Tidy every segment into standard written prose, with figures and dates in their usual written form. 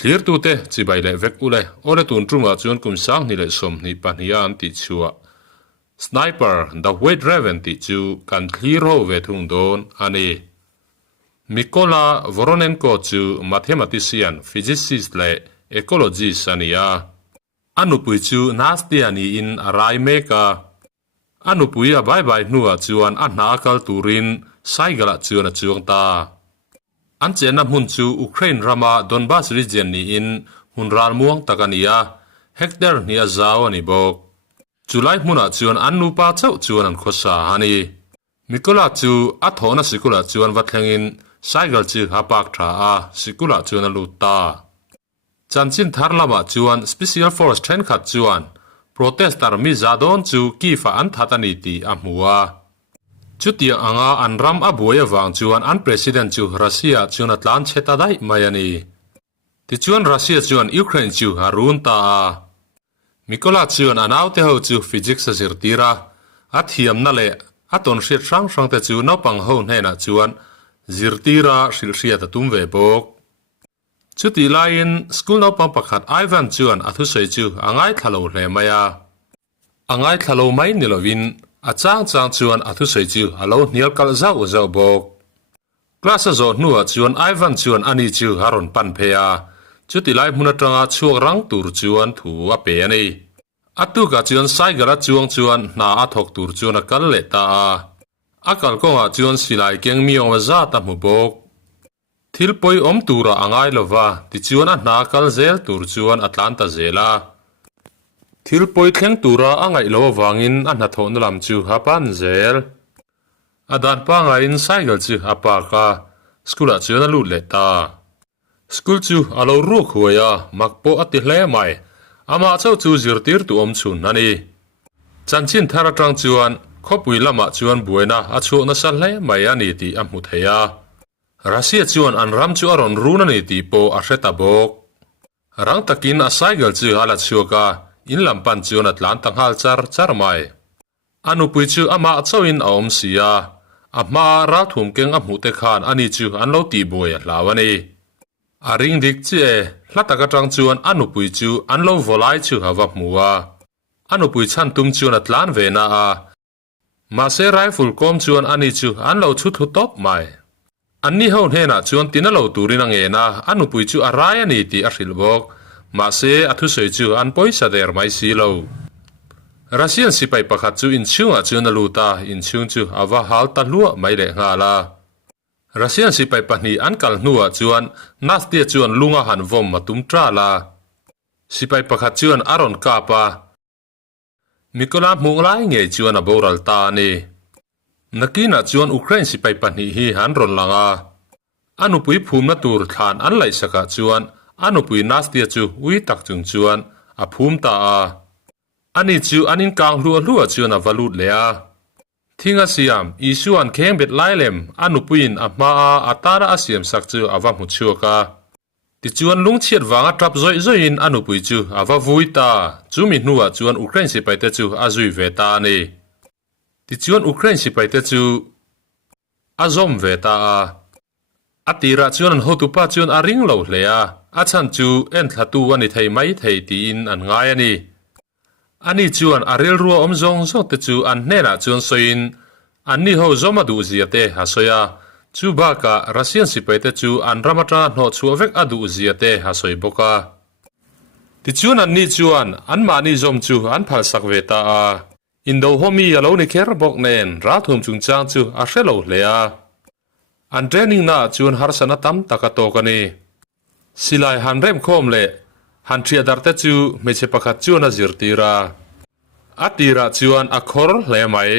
clear tu te chi bai le vek ule ole tun trunga chuan kum sang ni le som ni pahnia an ti chua sniper the weight raven ti chu kan clear ho ve thung don ani Mikola Voronenko chu mathematician physicist le ecologist ania anupui chu nasty ani in arai meka anupui a bye bye nuwa chuan a hnakal turin saigala chuan a chuang ta an chena mun chu Ukraine rama Donbas region ni in hunral muang takania hector ni azaw ani bok July muna chuan an nupa chau chuan an khosa ani Mikola chu a thona sikula chuan wathengin cycle chi hapak tha a sikula chuan a luta chanchin tharlama chuan special force train khat chuan protester mi zadon chu kifa an thatani ti a hmuwa chutia anga anram abuya wang chuan an president chu Russia chuan atlan cheta dai mayani ti chuan Russia chuan Ukraine chu harun ta Mikola chuan anaute ho chu physics a zirtira athiam na le aton hriat sang sang te chu naupang ho hena chuan zirtira shilshia ta tumve bok chuti lain school naupang pakhat Ivan chuan athu sei chu angai thalo hle maya angai thalo mai nilovin achang chang chuan athu sei chu alo hnial kal zau bok class zo nuwa chuan Ivan chuan ani chu haron pan pheya chuti lai munatanga chuak rang tur chuan thu a pe ani atu ka chuan sai gara chuan na athok tur chuan a kal le ta akal konga chuan silai keng miong za ta mu bok thilpoi om tura angai lova ti chuan a hna kal zel tur chuan Atlanta zela thilpoi thleng tura angai lo wangin a hna thon lam chu hapan zel adan pa nga in cycle chu apa ka skula chuan a lut le ta school chu alo ru khuya makpo ati hle mai ama chau chu zirtir tu om chun ani chanchin thara tang chuan khopui lama chuan buena achu na sal hle mai ani ti a hmu theya Russia chuan an ram chu aron run ani ti po a hreta bok rang takin a cycle chu ala chuka in lampan chuan atlan tanghal char mai anupui chu ama chawin a om sia ama ra thum keng a hmu te khan ani chu an lo ti boy lawani a ring dik che hlataka tang chuan anupui chu an lo volai chu hawa hmuwa anupui chan tum chuan atlan ve na a ma se rifle kom chuan ani chu an lo thu top mai anni ho hena chuan tinalo turin ange na anupui chu arai ani ti a hril bok ma se athu sei chu an poisa der mai si lo Russian sipai pakhat chu in chunga chuan aluta in chung chu awa hal ta lua mai le ngala Russian sipai pahni an kal hnuwa chuan nastia chuan lunga han vom matum tra la sipai pakhat chuan aron kapa Mikola munglai nge chuan a boral ta ni nakina chuan Ukraine sipai pahni hi han ron langa anupui phumna tur than an lai saka chuan anupui nastia chu ui tak chung chuan a phum ta a ani chu anin kang hlua chuan a valut lea thinga siam isuan kheng bet lailem anupuin a ma atara asiam sak chu awa mu chuaka ti chuan lungchiat wanga trap zoi in anupui chu awa vuita chumi hnuwa chuan Ukraine sipai te chu azui ve ta ni ti chuan Ukraine sipai te chu azom ve ta atira chuan an hotupa chuan a ring lo hlea a chan chu en thatu ani thei mai thei ti in an ngai ani ani chuan a rel ruwa om zong te chu an hnena chuan soin anni ho zoma du ziate ha soya chu ba ka Russian sipai te chu an ramatra hno chu vek adu ziate ha soi boka ti chuan anni chuan an mani zom chu an phal sak ve ta a indo homi alo ni kher bok nen ra thum chung chang chu a hrelo hlea an training na chuan harsana tam takato kani silai han rem khom le han thria dar te chu meche pakhat chuan a zirtira atira chuan a khor hle mai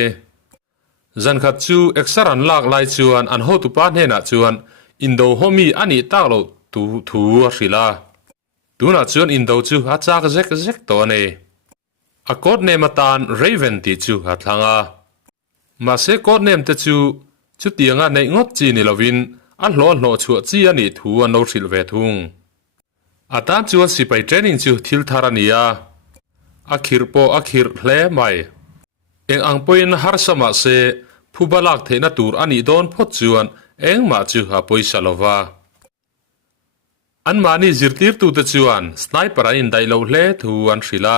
zan khat chu exaran lak lai chuan an ho tu pa hena chuan indo homi ani taklo tu thu a hrila tuna chuan indo chu a chak zek to ne a code name atan raven ti chu a thlanga ma se code name te chu tianga nei ngot chi ni lovin a hlo chu chi ani thu an lo hril ve thung atan chuan sipai training chu thil tharania akhir hle mai eng angpoin harsama se phubalak theina tur ani don phot chuan eng ma chu ha poisa lova อันมานี่จิรตีร์ตูเตจวนสไนเปอร์อินไดโลเล่ทูอันศิลา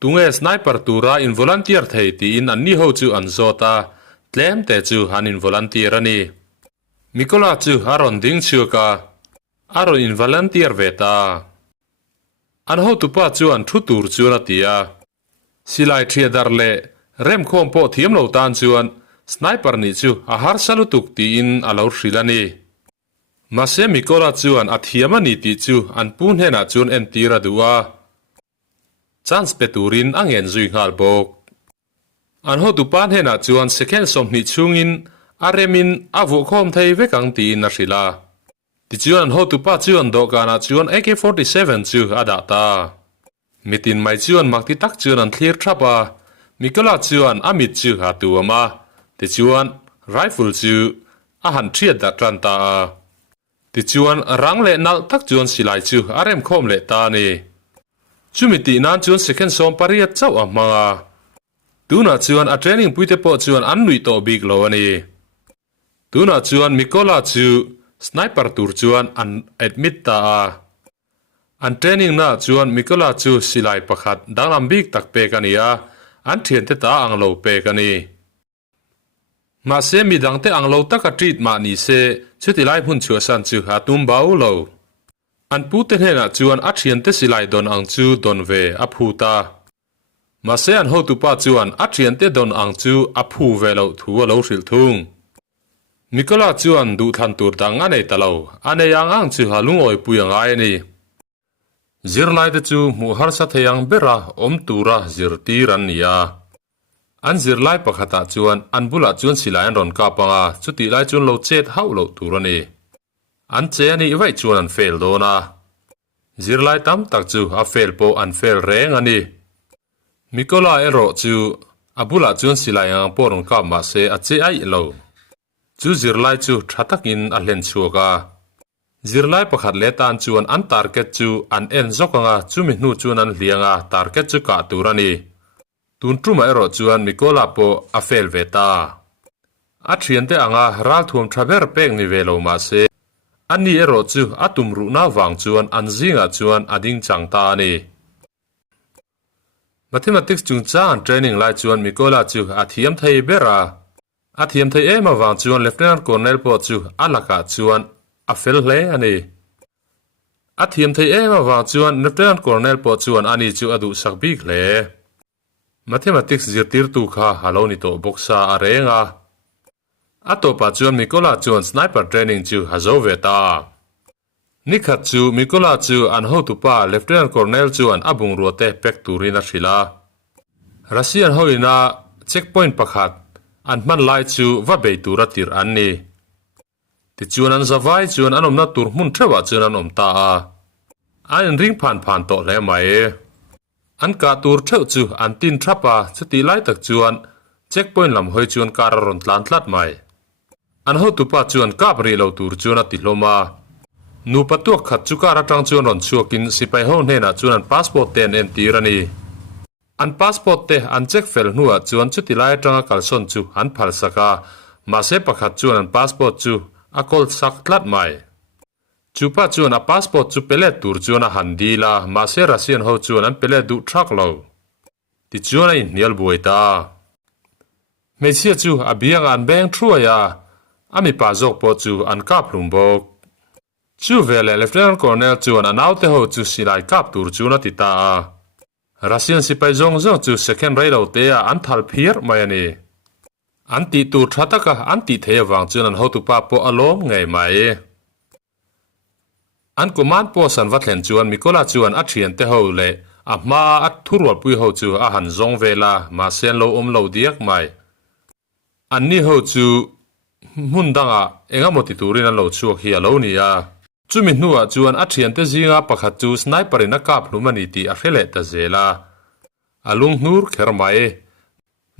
ตุงเอสไนเปอร์ตูราอินวอลันเทียร์ไทยตีอินอันนี้เขาจูอันโซตาเตลมแต่จูฮันอินวอลันเทียร์นี่มิโคลาจูอารอนดิ้งชัวกาอารอนอินวอลันเทียร์เวตาอันเขาตุป้าจูอันทุตูร์จูนาตียสิไลเทียดาร์เล่เริ่มคอมโพทีมเหล่าตานจวนสไนเปอร์นี่จูอาหารสลุตุกตีอินอาลาวศิลานี่มาเซมิโกลาจวนอัฐิยมันนี่ตีจูอันปูนเฮน่าจวนเอ็นตีระดัวจันสเปตูรินอังเงินจุยงาลบอกอันโฮตุปานเฮน่าจวนเซคันสมนิชุงอินอาเรมินอาวุคอมไทยเวกังตีอินนาศิลาติจวนโฮตุป้าจวนดอกานาจวน AK-47 จูอาดาตามิตินไม่จวนมักติตักจวนอันเคลียร์ทรัพย์มิกลาจวนอามิดจูหาตัวมาติจวนไรฟิลจูอาหันเทียดดัตรันตาติจวนรังเล่นัลตักจวนสิไลจูอาเรมคอมเล่ตานีจูมิตินานจวนเซคันสอมปาริยัตเจ้าอามาตูน่าจวนอาเทรนนิ่งปุยเตปอจวนอันลุยโตบิกโลนีตูน่าจวนมิกลาจูสไนเปอร์ตูร์จวนอันเอ็ดมิตตาอันเทรนนิ่งน่าจวนมิกลาจูสิไลประคัดดังลำบิกตักเปกันียาอันเทียนเตตาอังโลเปกันีมาเซมีดังเตอังโลตักตรีดมานีเซชุดไลพุ่นชัวสันจูหาตุมบาอุโลอันพูดเทน่าจวนอัดเทียนเตสิไลดอนอังจูดอนเวอพูตามาเซอันโฮตุปาจวนอัดเทียนเตดอนอังจูอพูเวโลทัวโลสิลทุงมิกลาจวนดูทันตูดังอันเอตโลอันเอยังอังจูฮาลุงโอยปุยังไงนี่จิรไลเตจูมูฮาร์สัตยังเบระอมตูระจิรตีรันนียาอันจิรไลปะขตาจวนอันบุลาจวนสิไลอันรอนกาปังอาจุดที่ไลจวนโลเจ็ดฮาวโลตูรันนีอันเจนี่ไว้จวนอันเฟลโดนาจิรไลตั้มตักจูอาเฟลโปอันเฟลเรงอันนี้มิโคลาเอโรจูอาบุลาจวนสิไลอังปอรอนกามาเซอเจไอโลจูจิรไลจูทัตักอินอัลเลนชัวกาจิรไลประคัดเลตันจวนอันตาร์เก็ตจูอันเอ็นจอกงาจูมินูจวนอันเลียงอาตาร์เก็ตจูกาตูรันีตุนทรูมาเอโรจวนมิโคลาโปอาเฟลเวตาอัดเทียนเตอังอารัลทวมทราเวร์เปกนิเวโลมาเซอันนี้เอโรจูอัตุมรุนาวังจวนอันซิงอาจวนอดิงจังตานีมัธยมติกจุงจ้าอันเทรนนิ่งไลจวนมิโคลาจูอาทิยมไทยเบราอาทิยมไทยเอมาวังจวนเลฟเทนานต์โคเนลโปจูอัลลักาจวนอาเฟลเลอันนี้อาทิยมไทยเอมาวังจวนเลฟเทนานต์โคเนลโปจวนอันนี้จูอดุสักบิกเลมัธยมติกจิรติร์ตูคาฮัลโลนิโตบ็อกซาอาเรงาอัตโตปัจจุบันมิโคลาจูนสไนเปอร์เทรนนิ่งจูฮัโซเวตานิคัตจูมิโคลาจูอันโฮตุปาเลฟเทนานต์โคเนลจูอันอบุงรัวเตเป็กตูรินาชิลารัสเซียนโฮอินาเช็คพอยต์ประคัดอันมันไลจูว่าเบตูรัติร์อันนี้ติจวนอันสบายจวนอันอมนาตูร์มุนเทวะจวนอันอมตาอันริงผ่านโตแล้วไหมอันกาตูร์เท่าจูอันตินทรัพย์สติไลตักจวนเช็คพอยต์ลำหอยจวนการรอนตลานตลัดไหมอันโฮตุปาจวนกาบรีเลวตูร์จวนติโลมานูปตัวขัดจุการจังจวนรอนชัวกินสิไปห้องเฮน่ะจวนอันพาสปอร์ตเตนเอ็นตีรันีอันพาสปอร์ตเตอันเช็คเฟลนัวจวนชุดที่ไล่จังกัลซอนจูอันพัลสกามาเซปขัดจวนอันพาสปอร์ตจูอากอลสักตลัดไหมจูป้าจวนอันพาสปอร์ตจูเปเลตูร์จวนอันฮันดีลามาเซรัสเซียนเขาจวนอันเปเลดูทรักเลวติจวนอันเนียลบวยตาไม่เชื่อจูอาเบียงอันแบงทรัวยาอามีป้าจกปอจูอันกาพลุมบอกจูเวลเลฟเทนานต์โคเนลจูอันเอาเตโฮจูสิไลกาบตูร์จูนติตารัสเซียนสิไปจงจูเซคันไรเราเตะอันทัลพีร์มายันีอันติตูร์ทัตกะอันติเทวังจูนันโฮตุปาโปอโลมไงไหมอันกุมารโปสันวัดเห็นจวนมิโคลาจวนอัดเฉียนเตโฮเลอามาอัดทุรวดปุยโฮจูอาหันจงเวลามาเซนโลอมโลเดียกไหมอันนี้โฮจูมุนดังอ่ะเอ็งอ่ะมติตูรินันโลชัวเฮียโลนี่อ่ะจูมินัวจวนอัดเฉียนเตจิงอ่ะปะขัดจูสไนเปอร์นักกาบลุมันอีตีอัฟเฟลตเซลาอาลุงนูร์เคร์ไม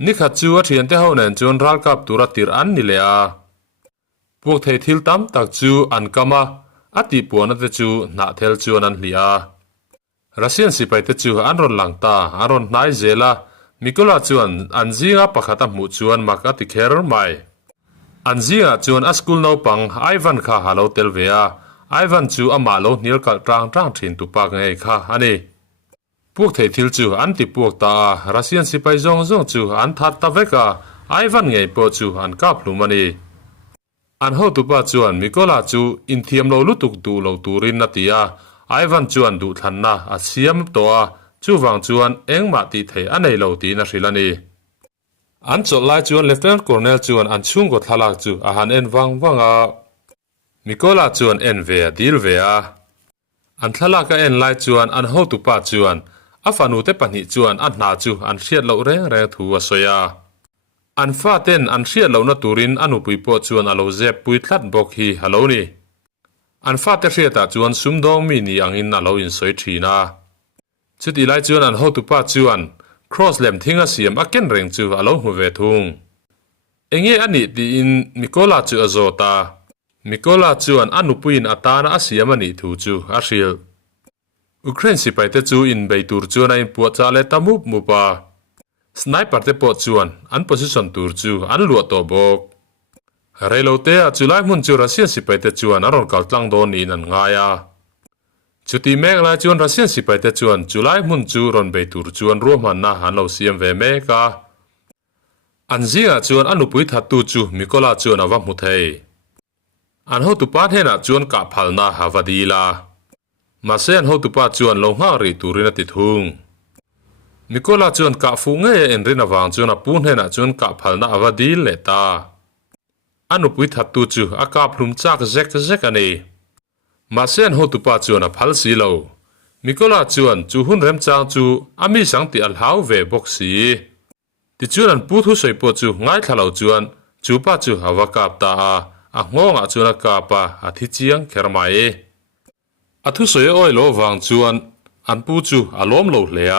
นี่ขัดจูอัดเฉียนเตโฮเนนจวนรัลกับตูรัติร์อันนี่เลยอ่ะพวกเททิลตัมตักจูอันกามาอัติปวนัตจูนาเทลจูนันลีอารัสเซียนสิไปเตจูอันรอนหลังตาอันรอนนายเจลามิโคลาจวนอันจิงอ่ะปะขัดมูจวนมักอัติเคร์ไมอันจิงอ่ะจวนอัสกุลนาวปังไอวันข้าฮัลโลเทลเวีย ไอวันจูอามาโลนิลกัลร่างถิ่นตุปากไงค่ะอันนี้พวกเททิลจูอันติพวกตารัสเซียนสิไปจงจูอันทัดตะเวกาไอวันไงปอจูอันกาพลุมันนี่อันเขาตุปาจวนมิโกลาจูอินเทียมโลลุตุกดูโลตูรินนาติยาไอวันจวนดูทันนะอาเซียมตัวจูวังจวนเอ็งมาติเทอันไหนโลตีนาสิลานีอันจดไลจวนเลฟเทนคอร์เนลจวนอันชุงกดทลากจูอาหารเอ็นวังมิโกลาจวนเอ็นเวียดีลเวียอันทลากเอ็นไลจวนอันเขาตุปาจวนอาฟานูเตปนิจวนอันนาจูอันเชียดโลเร่ทัวสยาอันฟาเต้นอันเชียดเหล่านัตูรินอันอุปปจวนอโลเซปุยทัดบอกฮีฮัลโหลนี่อันฟาเตเชียตาจวนซุมดองมีนี่อังอินอโลอินสวยทีนาจุดอีไลจวนอันโฮตุปาจวนครอสเลมทิ้งอาเซียมอักเก็นเริงจูอโลหัวเวทุงเองอันนี้ดีอินมิโกลาจูอโซตามิโกลาจวนอันอุปอินอัตานาอาเซียมันนี่ทูจูอาเซียอุเครนสิไปเตจูอินเบตูร์จวนอินปวดจาเลตามุปาสไนเปอร์เตปอจวนอันโพสิชันตูร์จูอันลัวตัวบอกเรโลเตอจุไลมุนจูรัสเซียนสิไปเตจวนอารอนกัลตังโดนีนันง่ายจุดที่เมกลาจวนรัสเซียนสิไปเตจวนจุไลมุนจูรอนเบตูร์จวนรวมมันนะฮันเราเซียมเวเมกาอันเซียจวนอันอุปถัดตูจูมิโกลาจวนอวัมมุเทอันเขาตุปาเทนะจวนกับพัลนาฮาวาดีลามาเซนเขาตุปาจวนลงห้าริตูรินติทุงมิโกลาจวนกะฟูงเงเอ็นรินาวางจวนปูนเฮนะจวนกะพัลนาอวาดีเลตาอันุปุยทัดตูจูอากาพลุมจากเซกอันนี้มาเซนโฮตุปาจวนพัลสีโลมิโกลาจวนจูหุนเรมจางจูอามีสังติอัลฮาวเวบกสีติจวนปูทุสวยปวจูง่ายทะเลาจวนจูปาจูฮาวากาบตาอ่ะงงอ่ะจวนกาปาอาทิเจียงเครมาเออ่ะทุสวยอ้อยโลวางจวนอันปูจูอารมณ์โลเลีย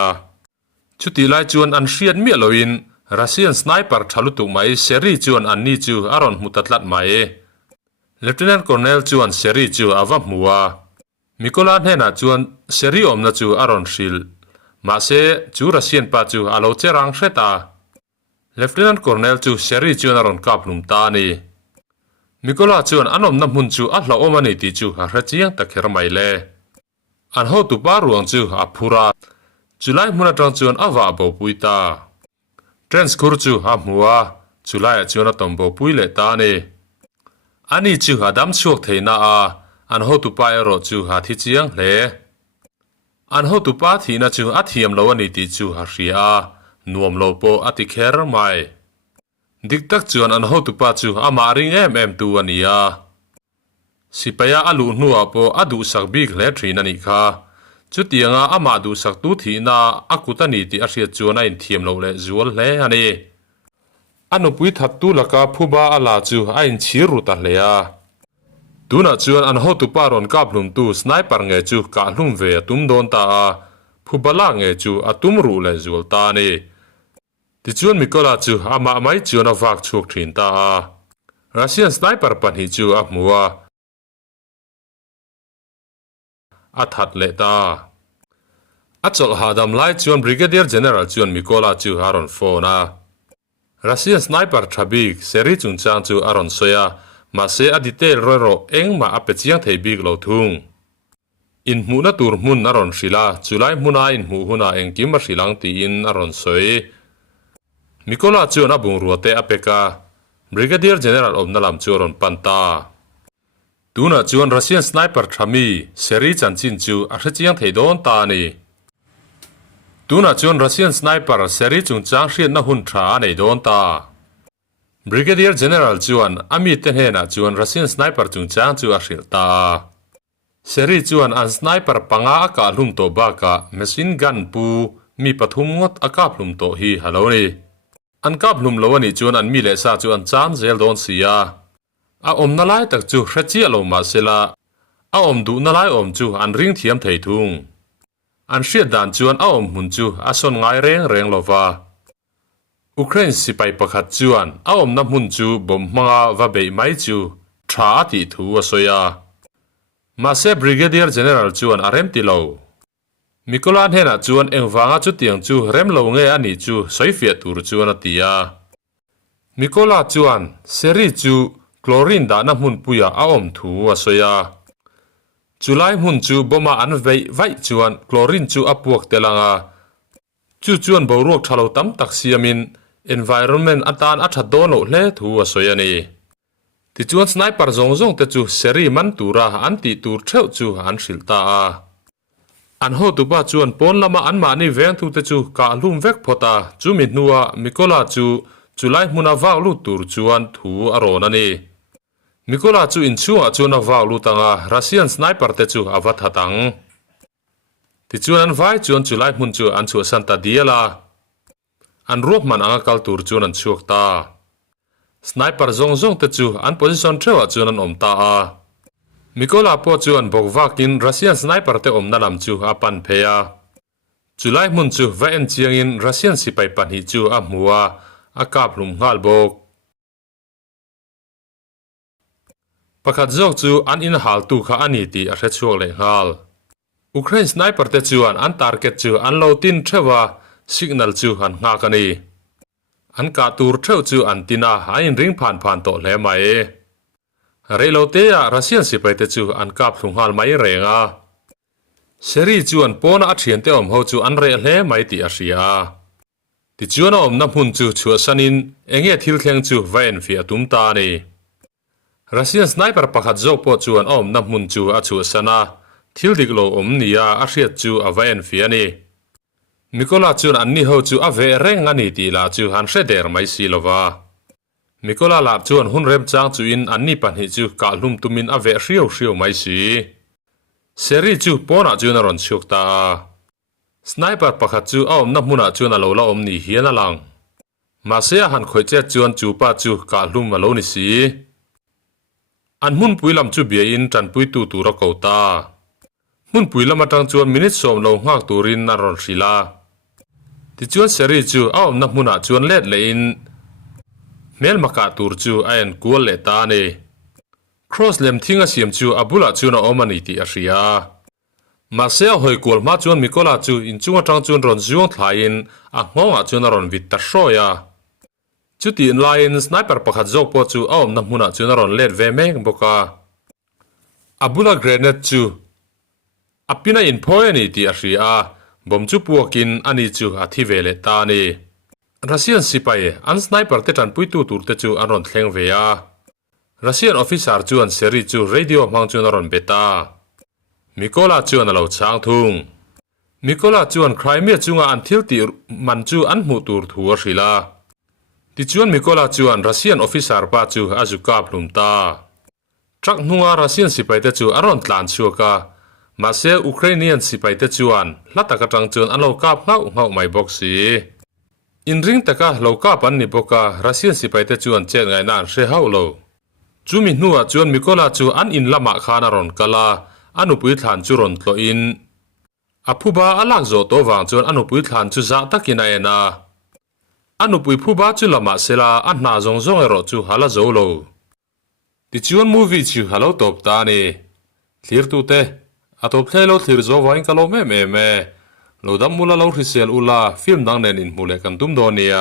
ชุดที่ไล่จวนอันเชียนเมียลวินรัสเซียนสไนเปอร์ทะลุตุกไม้เซรีจวนอันนี้จูอารอนมุตัดลัดไม้เลฟเทนานต์คอร์เนลจวนเซรีจูอาวมัวมิโกลาเฮนาจวนเซรีอมนาจูอารอนชิลมาเซจูรัสเซียนปาจูอาโลเจรังเซตาเลฟเทนานต์คอร์เนลจูเซรีจวนอารอนกับลุมตานีมิโกลาจวนอันอมนับมุนจูอัลลาโอมันนี่ติจูหาเจียงตะเครไม่เล่อันโฮตุปารุงจูอาพูราจุลัยมุนตรังจวนอาวาบปุยตาเทรนส์คูร์จูฮามัวจุลัยจวนตอมบปุยเลตานีอันนี้จูหาดัมชวกเทน่าอันโฮตุปาเอโรจูหาทิจียงเลอันโฮตุปาทีน่าจูอัฐิมโลวันนี้ติจูหาเรียนวมโลโปอัติเคร์ไม่ดิกตักจวนอันโฮตุปาจูอามาริงตัวนี้สิไปอาลูนัวโปอดูสักบิกเลทรีนันิคาจุดที่งาอามาดูสักตุทีน่าอากุตันีที่อาเซียจวนอินเทียมโลเลจวลเลฮันนี่อันอุปถัดตุลักาผู้บ้าอาลาจูอินชีรุตัลเลยดูน่าจวนอันโฮตุปารอนกับลุมตูสไนเปอร์เงจูกาลุมเวตุมโดนตาผู้บ้าลาเงจูอาตุมรูเลจวลตานี่ที่จวนมิโกลาจูอามาไม่จวนอวักชุกทินตารัสเซียนสไนเปอร์ปันฮิจูอามัวอัฐัดเลตาอัจฉริยะดำไล่จวนบริเกเดียร์เจเนอเรลจวนมิโกลาจูฮารอนโฟนารัสเซียนสไนเปอร์ทับิกเซริจุนจางจูอารอนโซยามาเซอดิเตลโรโรเอ็งมาอเปจียงเทบิกโลทุงอินมูนาตูร์มุนอารอนศิลาจุไลมุนาอินมูฮุนาเอ็งกิมมาศิลังตีอินอารอนโซยมิโกลาจูนาบุงรัวเตอเปกาบริเกเดียร์เจเนอเรลอมนาลัมจูรอนปันตาดูน่าจวนรัสเซียนสไนเปอร์ทามีเซรีจันจินจูอาเซียงเทโดนตานีดูน่าจวนรัสเซียนสไนเปอร์เซรีจุงจางเชียนน่าหุ่นทราในโดนตาบริเกเดียร์เจเนอเรลจวนอามีเตนเฮน่าจวนรัสเซียนสไนเปอร์จุงจางจูอาศิลตาเซรีจวนอันสไนเปอร์ปังอาอากาลุมโตบากาเมชินกันปูมีปฐุมงดอากาลุมโตฮีฮัลโหลนี่อันกาลุมโลวันนี้จวนอันมีเลซ่าจวนจามเซลโดนเสียอาอมนาไลตักจูเรจิอโลมาเซลาอาอมดูนาไลอมจูอันริงเทียมไททุงอันเชียดดันจวนอาอมมุนจูอาสนไงเร่งโลวาอุเครนสิไปประคัดจวนอาอมนับมุนจูบ่มมังวาเบย์ไมจูทราติทูอสยามาเซบริเกเดียร์เจเนอเรลจวนอาเรมติโลมิโกลานเฮน่าจวนเอ็งวางจุดเตียงจูเรมโลเงอันนี้จูสอยเฟียตูรจวนตียามิโกลาจวนเซริจูคลอรินดาน้ำมุนปุยอาอมทูอสยา จุไลหุ่นจูบ่มาอันไว้จวนคลอรินจูอับพวกเตลังจูจวนบ่รวกทะเลตั้มตักเสียมิน environment อันตานอัฐโดนเล่ทัวสวยนี่ที่จวนสไนเปอร์ซงแต่จูเสรีมันตูระอันติตูเท่าจูอันสิลตาอันโหตุบ้าจวนปนละมาอันมานี่เวงทุแต่จูกาลุมเวกพอตาจูมิดนัวมิโกลาจูไลมุนาวาลุตูจวนทัวอารอนันนี่มิโกลาจูอินชัวจูนาวาลุตังรัสเซียนสไนเปอร์แต่จูอวัตหัตังที่จวนอันไว้จวนจูไลมุนจูอันชัวสันตาดีละอันรวบมันอังกัลตูจวนอันชัวตาสไนเปอร์ซงแต่จูอันโพซิชันเทวจวนอันอมตามิโกลาพอจวนบอกว่ากินรัสเซียนสไนเปอร์แต่อมนั่นลำจูอาปันเพียจุไลมุนจูเวนเจียงอินรัสเซียนสิไปปันฮิจูอามัวอากาบลุมฮัลบกประคัดจอกจูอันอินฮัลตูข้าอันนี้ตีอาเรชัวเลยฮัลอุเครนสไนเปอร์แต่จูอันทาร์เก็ตจูอันโลตินเทว่าสิกนัลจูอันงากันนี่อันกาตูร์เทวจูอันตินาอันริงผ่านโตเลยไหมเรโลเตียรัสเซียนสิไปแต่จูอันกาบลุงฮัลไม่เร่งเสรีจวนปนอัดเฉียนเตอมเขาจูอันเร่เล่ไม่ติอาเซียติจวนอมน้ำหุ่นจูชัวสันินเองเอทิลเคียงจูเวนฟิอาตุมตานีรัสเซียนสไนเปอร์ปักหัดโจกปอจวนอมน้ำหุ่นจูอาชัวสนาทิลดิกโลอมนียาอาเซียจูอาเวนฟิอานีมิโกลาจูอันนี้เขาจูอาเวเร่งอันนี้ตีลาจูฮันเสเดอร์ไม่ซีลวามิโกลาลาบจวนหุ่นเริ่มจางจูอินอันนี้ปันหิจูกาลุมตุมินอาเวเรียวไม่ซีเสรีจูปอนาจูนารอนชุกตาสไนเปอร์ปักหัดจูเอาน้ำมุนาจูนาโลลาอมนี่เฮียนลังมาเสียหันข่อยเจ็ดจวนจูป้าจูกาลุมมาโลนิสีอันมุนปุยลำจูเบียอินจันปุยตูระเกาตามุนปุยลำมาตังจวนมินิสอมโลหักตูรินนารอนศิลาที่จวนเสรีจูเอาน้ำมุนาจวนเล็ดเลอินเมลมากาตูรจูไอเอ็นกัวเลตาเนครอสเลมทิ้งอาเซียมจูอับุลาจูนาอมานิติอาเซียมาเสียหอยกัวมาจวนมิโกลาจูอินจูงจังจวนรอนจวงทลายินอ่ะงงจวนรอนวิตตาโชยาจุดที่ไลน์สไนเปอร์ปักหัดโจกปอจูเอาน้ำมุนาจวนรอนเล็ดเวเมงบกาอับุลาเกรเนตจูอภินัยอินพอยนิติอาเซียบอมจูปัวกินอันนี้จูอาทิเวเลตานีรัสเซียนสิไปอันสไนเปอร์เตจันปุยตูร์เตจูอันรอนเทงเวียรัสเซียนออฟฟิศาร์จวนเซริจูเรดิโอมังจวนรอนเบตามิโกลาจวนเราช้างทุงมิโกลาจวนใครเมียจงอันทิลติมันจูอันมูตูร์ทัวศิลาที่จวนมิโกลาจวนรัสเซียนออฟฟิศาร์ปาจูอาจุกาบลุมตาจักนัวรัสเซียนสิไปเตจูอันรอนตลานชัวกามาเซอุเครเนียนสิไปเตจวนลัตตะกจังจวนอันเรากาบเงาไม่บอกสีอินริงตะกะเรากาปันนิบการัสเซียนสิไปเตจวนเจงไงนานเชฮาโลจูมินัวจวนมิโกลาจูอันอินละมาคานารอนกาลาอันุปุยฐานจุรอนโตอินอภูบาอลักโจโตวางจวนอันุปุยฐานจุจักตะกินายนาอันุปุยภูบาจุละมาเซลาอันนาจงเอรอจูฮัลโจโลติจวนมูวีจูฮัลโลตบตานีคลีร์ตูเตอัตบเพลโลคลีร์โจวาอินกาโลเมโลดัมมูลาโลริเซลอุลาฟิล์มดังเนนินมูเลกันตุมโดเนีย